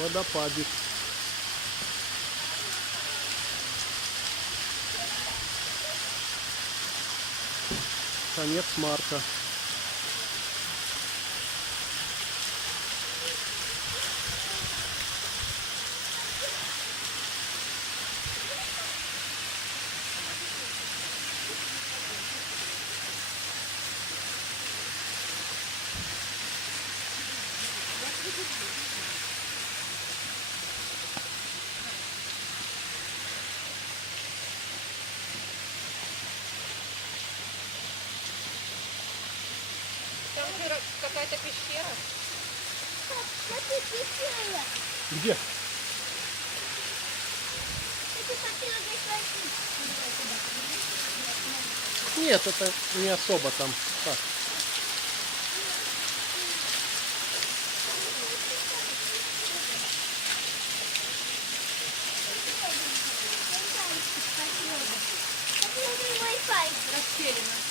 Водопадик. Конец марта. Там же какая-то пещера. Смотри, пещера. Где? Ты хотела зайти. Нет, это не особо там. Так. Wi-Fi. Расселена.